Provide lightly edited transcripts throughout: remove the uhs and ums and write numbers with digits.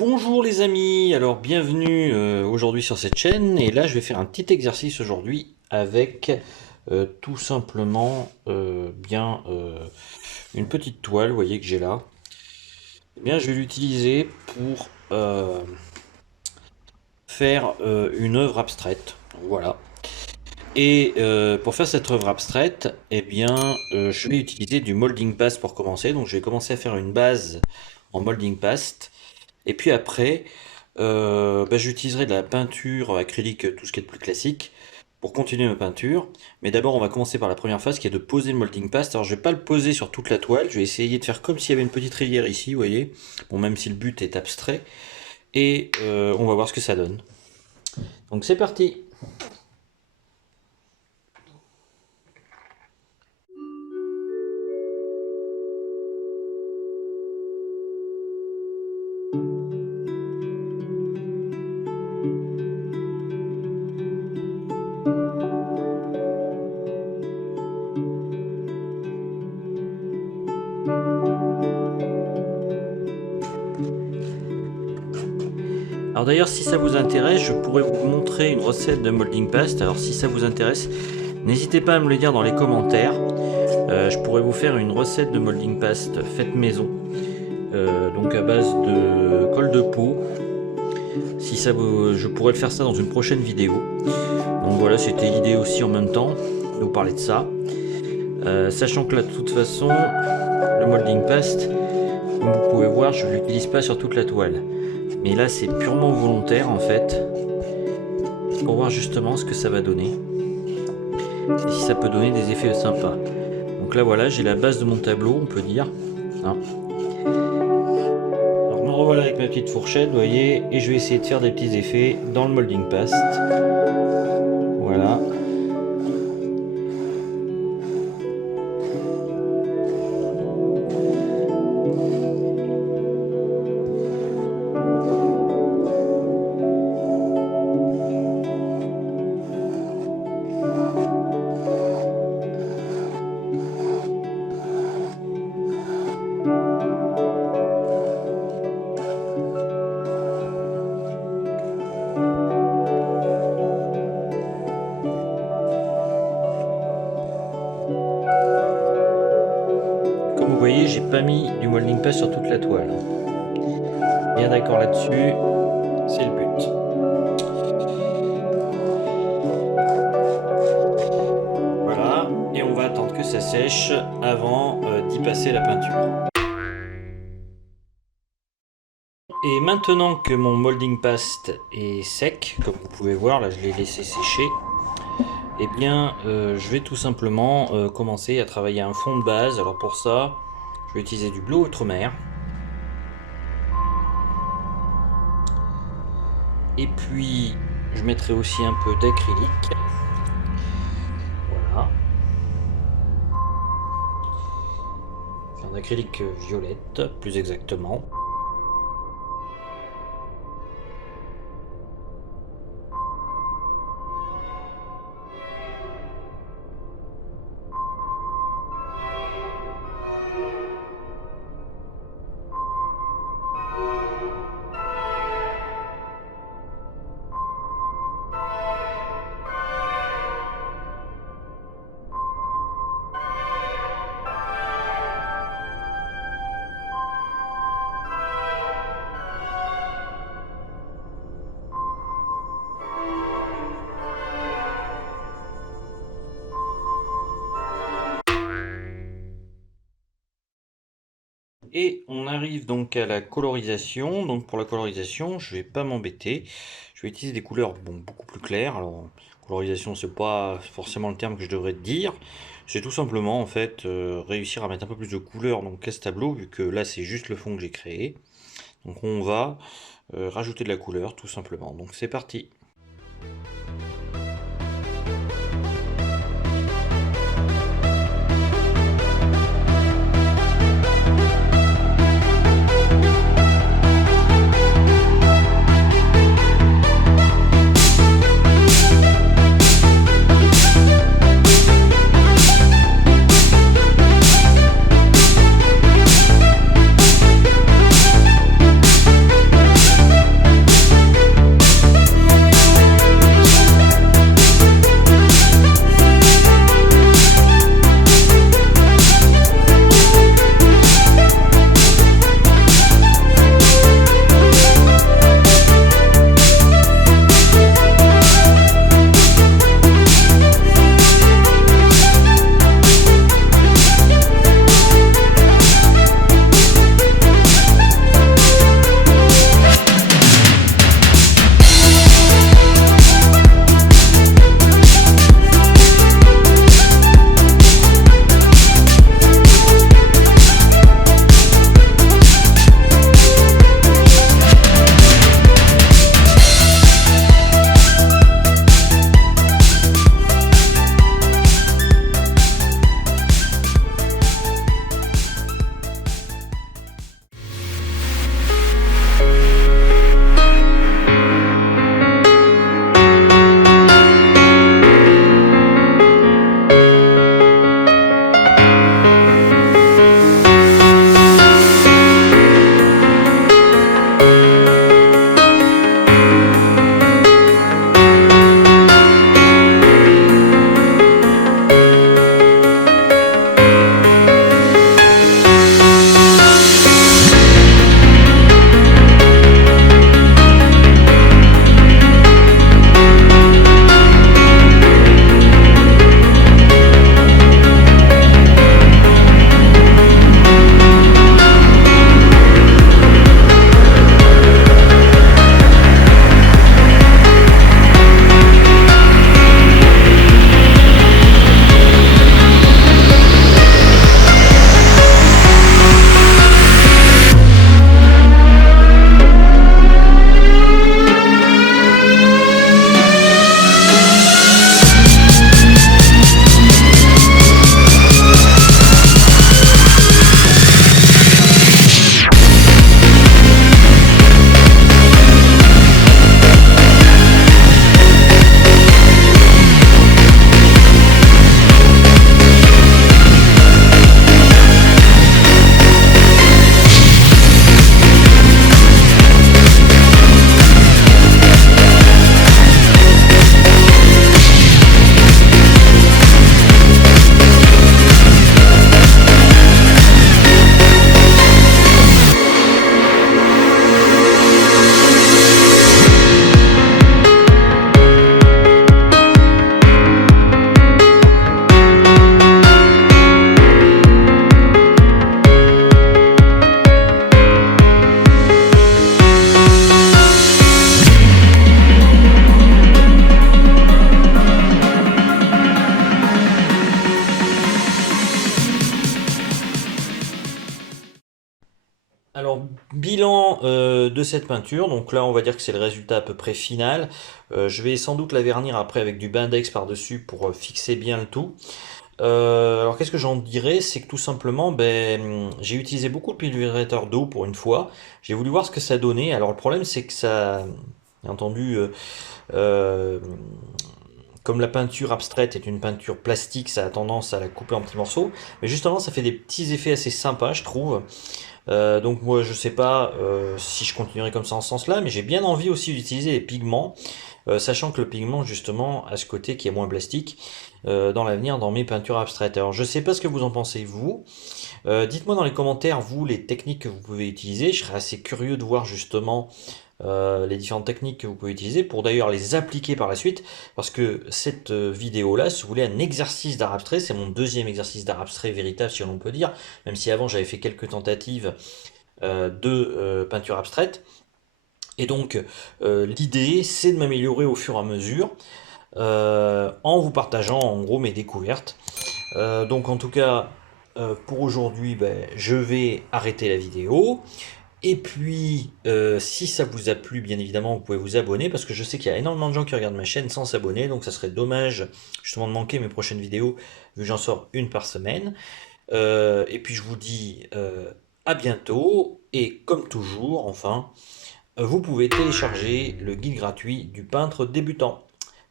Bonjour les amis, alors bienvenue aujourd'hui sur cette chaîne et là je vais faire un petit exercice aujourd'hui avec tout simplement une petite toile, vous voyez que j'ai là. Eh bien je vais l'utiliser pour faire une œuvre abstraite, voilà. Et pour faire cette œuvre abstraite, eh bien je vais utiliser du molding paste pour commencer, donc je vais commencer à faire une base en molding paste. Et puis après, j'utiliserai de la peinture acrylique, tout ce qui est de plus classique, pour continuer ma peinture. Mais d'abord, on va commencer par la première phase qui est de poser le molding paste. Alors, je vais pas le poser sur toute la toile, je vais essayer de faire comme s'il y avait une petite rivière ici, vous voyez. Bon, même si le but est abstrait. Et on va voir ce que ça donne. Donc, c'est parti! Alors d'ailleurs, si ça vous intéresse, je pourrais vous montrer une recette de molding paste. Alors si ça vous intéresse, n'hésitez pas à me le dire dans les commentaires. Je pourrais vous faire une recette de molding paste faite maison, donc à base de colle de peau. Si ça vous, je pourrais le faire ça dans une prochaine vidéo. Donc voilà, c'était l'idée aussi en même temps de vous parler de ça. Sachant que là, de toute façon, le molding paste, comme vous pouvez voir, je ne l'utilise pas sur toute la toile. Mais là, c'est purement volontaire en fait, pour voir justement ce que ça va donner. Et si ça peut donner des effets sympas. Donc là, voilà, j'ai la base de mon tableau, on peut dire. Hein. Alors, me revoilà avec ma petite fourchette, vous voyez, et je vais essayer de faire des petits effets dans le molding paste. Voilà. Comme vous voyez, j'ai pas mis du molding paste sur toute la toile. Bien d'accord là-dessus, c'est le but. Voilà, et on va attendre que ça sèche avant d'y passer la peinture. Et maintenant que mon molding paste est sec, comme vous pouvez voir, là je l'ai laissé sécher, eh bien je vais tout simplement commencer à travailler un fond de base. Alors pour ça, je vais utiliser du bleu outre-mer. Et puis je mettrai aussi un peu d'acrylique. Voilà. Un acrylique violette, plus exactement. Et on arrive donc à la colorisation. Donc pour la colorisation, je vais pas m'embêter. Je vais utiliser des couleurs beaucoup plus claires. Alors colorisation, c'est pas forcément le terme que je devrais dire. C'est tout simplement en fait réussir à mettre un peu plus de couleurs donc à ce tableau, vu que là c'est juste le fond que j'ai créé. Donc on va rajouter de la couleur tout simplement. Donc c'est parti. Alors, bilan de cette peinture, donc là on va dire que c'est le résultat à peu près final. Je vais sans doute la vernir après avec du Bindex par-dessus pour fixer bien le tout. Alors qu'est-ce que j'en dirais? C'est que tout simplement, j'ai utilisé beaucoup de pulvérisateur d'eau pour une fois. J'ai voulu voir ce que ça donnait. Alors le problème c'est que ça, bien entendu, euh, comme la peinture abstraite est une peinture plastique, ça a tendance à la couper en petits morceaux. Mais justement, ça fait des petits effets assez sympas, je trouve. Donc moi je sais pas si je continuerai comme ça en ce sens-là, mais j'ai bien envie aussi d'utiliser les pigments, sachant que le pigment justement a ce côté qui est moins plastique dans l'avenir dans mes peintures abstraites. Alors je sais pas ce que vous en pensez vous. Dites-moi dans les commentaires vous les techniques que vous pouvez utiliser. Je serais assez curieux de voir justement les différentes techniques que vous pouvez utiliser pour d'ailleurs les appliquer par la suite, parce que cette vidéo là, si vous voulez, un exercice d'art abstrait, c'est mon deuxième exercice d'art abstrait véritable si l'on peut dire, même si avant j'avais fait quelques tentatives de peinture abstraite. Et donc l'idée c'est de m'améliorer au fur et à mesure en vous partageant en gros mes découvertes. Donc en tout cas pour aujourd'hui je vais arrêter la vidéo. Et puis, si ça vous a plu, bien évidemment, vous pouvez vous abonner parce que je sais qu'il y a énormément de gens qui regardent ma chaîne sans s'abonner, donc ça serait dommage justement de manquer mes prochaines vidéos vu que j'en sors une par semaine. Et puis je vous dis à bientôt et comme toujours, enfin, vous pouvez télécharger le guide gratuit du peintre débutant.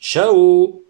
Ciao!